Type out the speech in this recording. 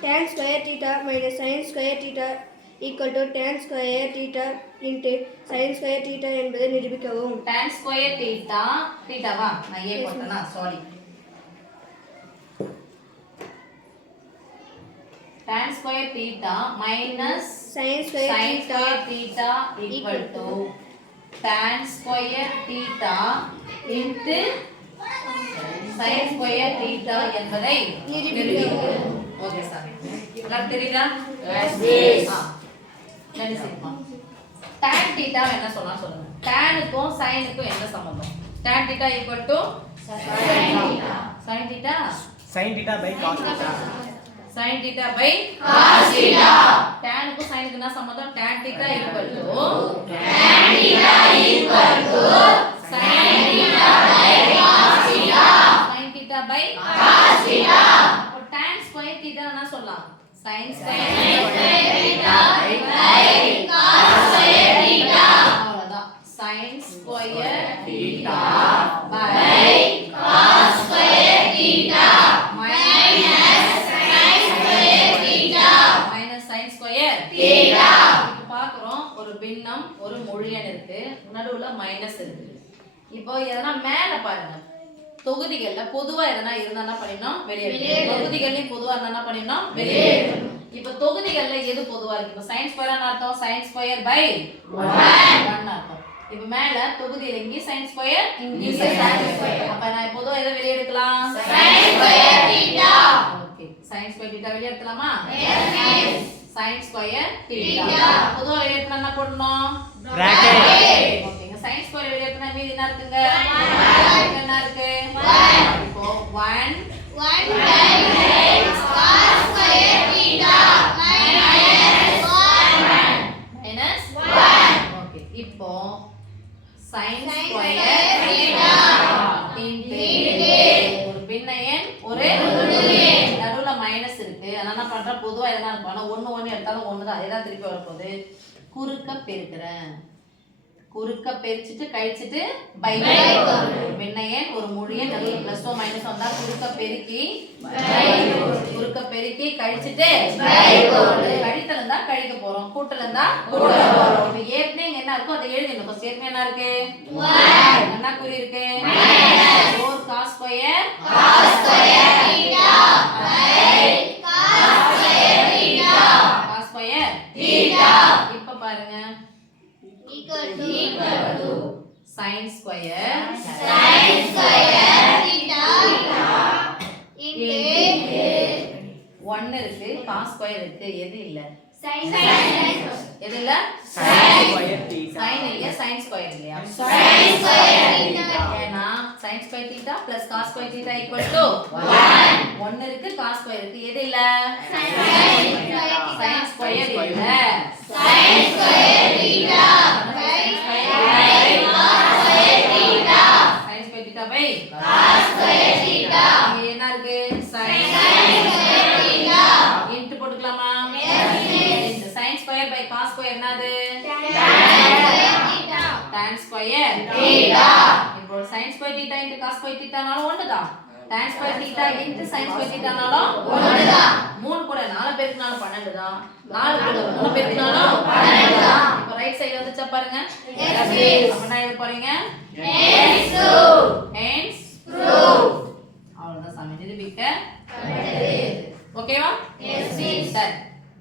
tan square theta minus sin square theta equal to tan square theta into sin square theta என்பதை நிரூபிக்கவும் tan square theta தீட்டாவா நான் ஏ போட்டேனா sorry tan square theta minus sin square sin theta square theta equal to tan square theta into sin square theta என்பதை நிரூபிக்கவும் எல்லாரும் தெரியுதா ஆ நன்றி சரிம்மா tan தீட்டா என்ன சொன்னா சொல்லுங்க tanனுக்கும் சைனுக்கும் என்ன சம்பந்தம் tan theta equal to sin theta sin theta by cos theta sin theta by cos theta tan க்கு sin க்கு என்ன சம்பந்தம் tan theta equal to tan theta equal to sin theta by cos theta sin theta by cos theta அப்ப tan square theta என்ன சொல்லலாம் sines square theta by cos square theta minus sines square theta இப்போ பார்க்குறோம் ஒரு பின்னம் ஒரு முழியன் இருக்கு. Minus இருக்கு. இப்போ எதனா மேல பாருங்க. தொகுதிகள்ல பொதுவா எதனா இருந்தா பண்ணிடணும் வெளியே தொகுதிகள்லயும் பொதுவா இருந்தா என்ன பண்ணிடணும் வெளியே இப்போ தொகுதிகள்ல எது பொதுவா இருக்கு? இப்போ சைன் ஸ்கொயர் அர்த்தம். சைன் ஸ்கொயர் பை ஒன் அர்த்தம். இப்போ மேல தொகுதியில இங்கே சைன் ஸ்கொயர் இங்கே சைன் ஸ்கொயர் அப்ப நான் பொதுவா எதை வெளியே எடுக்கலாம் sine square theta okay sine square theta வெளியே எடுக்கலாமா சைன் ஸ்கொயர் தீட்டா பொதுவா வெளியே எடுத்தா என்ன போடணும்? Bracket. ஓகேங்க சைன் ஸ்கொயர் வெளியே எடுத்தா மீதி என்ன இருக்குங்க? என்ன இருக்கு. இப்போ 1 மைனஸ் 1 ஓகே இப்போ ஸ்கொயர் தீட்டா இன்டு ஒரு பின்ன எண் ஒரு நடுவுல மைனஸ் இருக்கு. அதனால என்ன பண்றேன். பொதுவா எதனா இருக்கும் ஆனா ஒண்ணு ஒண்ணு எடுத்தாலும் ஒண்ணு தான் அதே தான் திருப்பி வரப்போகுது. குறுக்க பெருக்கிறேன். குறுக்க பெருச்சிட்டு கழிச்சிட்டு பை பின்ன எண் ஒரு முழு எண் நடுவுல பிளஸோ மைனஸ் வந்தா குறுக்க பெருக்கி குறுக்க பெருக்கி கழிச்சிட்டு கழித்தல் இருந்தா கழிக்க போறோம் கூட்டல் இருந்தா கூட்ட போறோம். ஏற்கனவே என்ன இருக்கோ அதை எழுதிடணும் ஏற்கனவே என்ன இருக்கு? என்ன குறி இருக்கு 4 cos ஸ்கொயர் cos ஸ்கொயர் இப்ப பாருங்க sin ஸ்கொயர் ஒன்னு இருக்கு cos ஸ்கொயர் இருக்கு. எது இல்ல? எது இல்ல? Sin square theta. Sin இல்லையா? Sin ஸ்கொயர் ஏன்னா sin square theta plus cos square theta equal to 1 இருக்கு cos ஸ்கொயர் இருக்கு. எது இல்ல? Sin ஸ்கொயர் தீட்டா பை இங்க என்ன இருக்கு? இன்ட்டு போட்டுக்கலாமா? Sin square by cos square என்னது? Tan ஸ்கொயர் இப்போ sin square theta into cos square தீட்டானாலும் ஒண்ணுதான். tan square theta into sin square theta னாலும் ஒன்று தான். கூட நாலு பெருக்கினால 12 தான். 4 கூட 3 பெருக்கினாலும் 12 தான். இப்போ ரைட் சைடு வந்துச்சா பாருங்க. X அப்ப நான் எழுத போறீங்க? X2